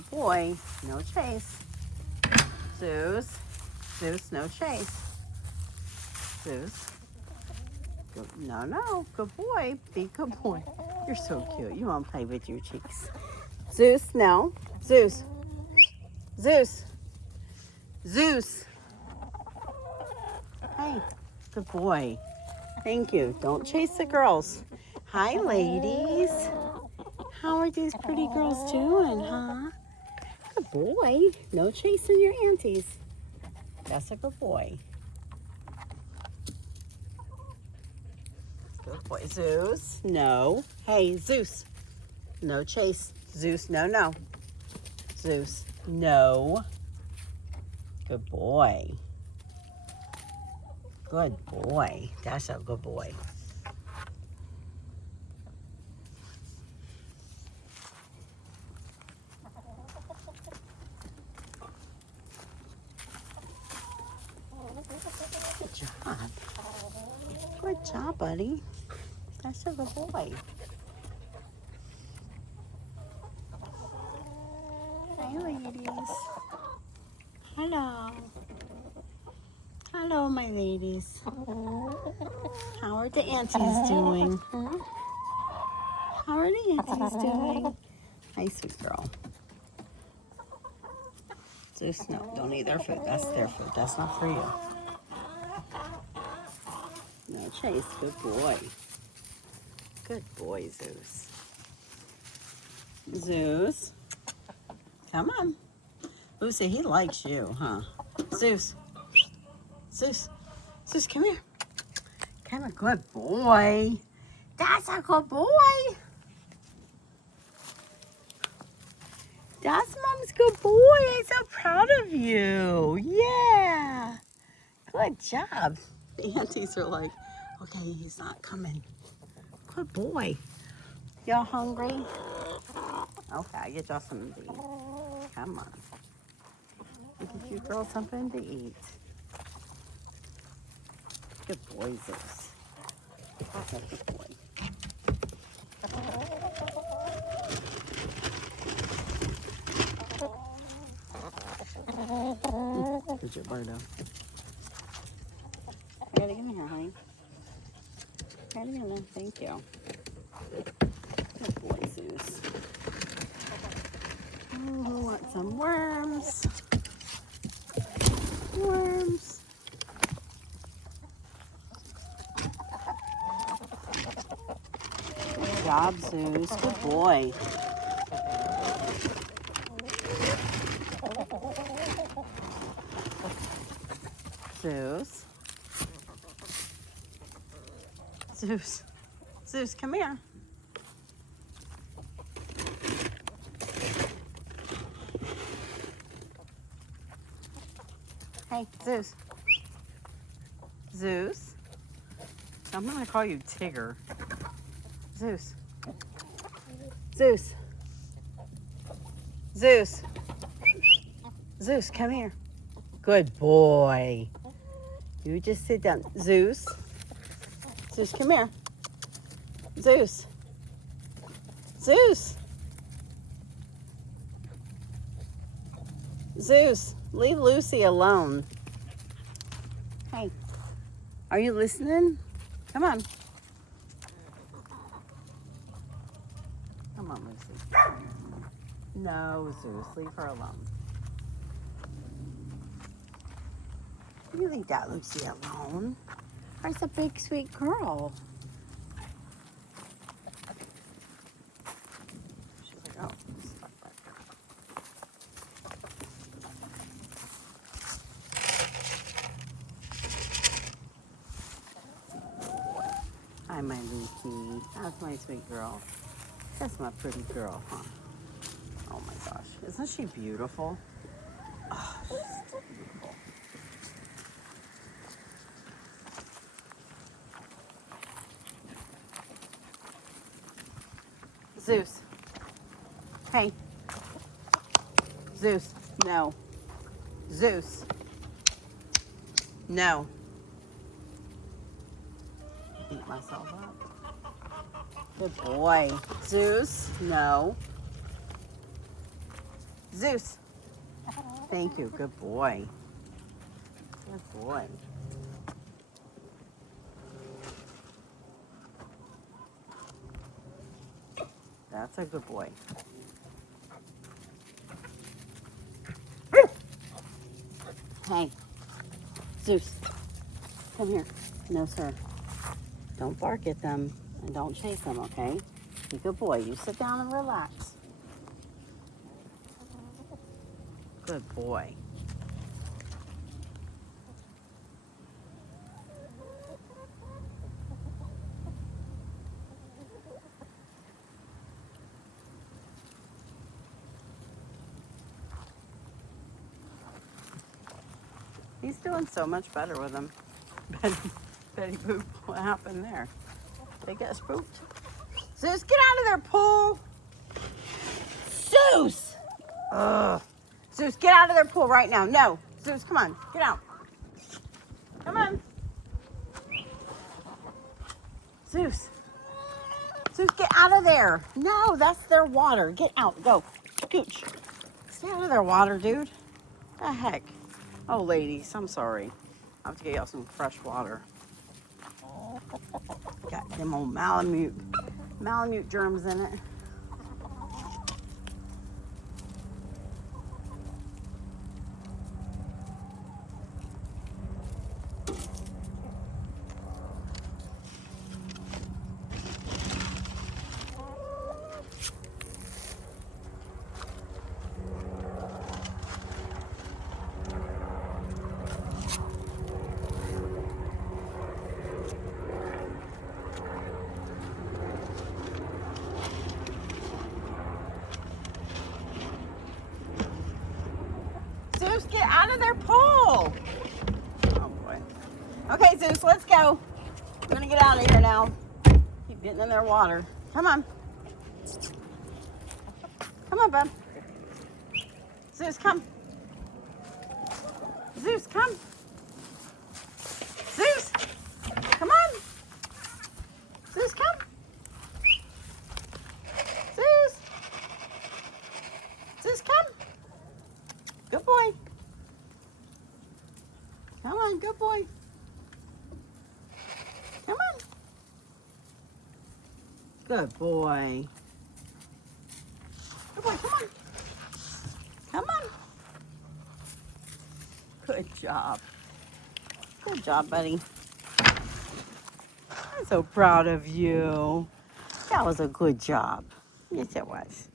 Good boy. No chase. Zeus. Zeus, no chase. Zeus. Good. No, no. Good boy. Be good boy. You're so cute. You want to play with your cheeks. Zeus, no. Zeus. Zeus. Zeus. Hey, good boy. Thank you. Don't chase the girls. Hi, ladies. How are these pretty girls doing, huh? Good boy. No chasing your aunties. That's a good boy. Good boy. Zeus. No. Hey, Zeus. No chase. Zeus. No, no. Zeus. No. Good boy. Good boy. That's a good boy. Good job. Good job, buddy. That's a good boy. Hi, ladies. Hello. Hello, my ladies. How are the aunties doing? Huh? How are the aunties doing? Hi, sweet girl. Zeus, no, don't eat their food. That's their food. That's not for you. No chase. Good boy. Good boy, Zeus. Zeus. Come on. Lucy, he likes you, huh? Zeus. Zeus. Zeus, come here. Come here. Good boy. That's a good boy. That's Mom's good boy. I'm so proud of you. Yeah. Good job. The aunties are like, okay, he's not coming. Good boy. Y'all hungry? Okay, I get y'all something to eat. Come on. Give you girls something to eat. Good boy, Zeus. That's a good boy. Good job, Bardo. I gotta give me here, honey. Gotta give me here. Thank you. Good boy, Zeus. Oh, who wants some worms? Worms. Good job, Zeus. Good boy. Zeus. Zeus. Zeus, come here. Hey, Zeus. Zeus. I'm going to call you Tigger. Zeus. Zeus. Zeus. Zeus, come here. Good boy. You just sit down. Zeus. Zeus, come here. Zeus. Zeus. Zeus, leave Lucy alone. Hey, are you listening? Come on. Come on, Lucy. No, Zeus, leave her alone. You leave that Lucy alone. Where's a big, sweet girl? She's like, oh, stuck back there. Hi, my Lucy. That's my sweet girl. That's my pretty girl, huh? Oh my gosh. Isn't she beautiful? Oh, she's so beautiful. Zeus. Hey. Zeus. No. Zeus. No. Beat myself up. Good boy. Zeus. No. Zeus. Thank you. Good boy. Good boy. That's a good boy. Hey, Zeus, come here. No, sir. Don't bark at them and don't chase them, okay? Be a good boy. You sit down and relax. Good boy. He's doing so much better with them. Betty Boop, what happened there? They get spooked. Zeus, get out of there, pool! Zeus! Ugh. Zeus, get out of their pool right now. No. Zeus, come on. Get out. Come on. Zeus. Zeus, get out of there. No, that's their water. Get out. Go. Scooch. Stay out of their water, dude. The heck? Oh, ladies, I'm sorry. I have to get y'all some fresh water. Got them old Malamute germs in it. Zeus, get out of their pool. Oh, boy. Okay, Zeus, let's go. We're going to get out of here now. Keep getting in their water. Come on. Come on, bub. Zeus, come. Zeus, come. Zeus, come on. Zeus, come. Zeus. Zeus, come. Good boy. Come on, good boy. Come on. Good boy. Good boy, come on. Come on. Good job. Good job, buddy. I'm so proud of you. That was a good job. Yes, it was.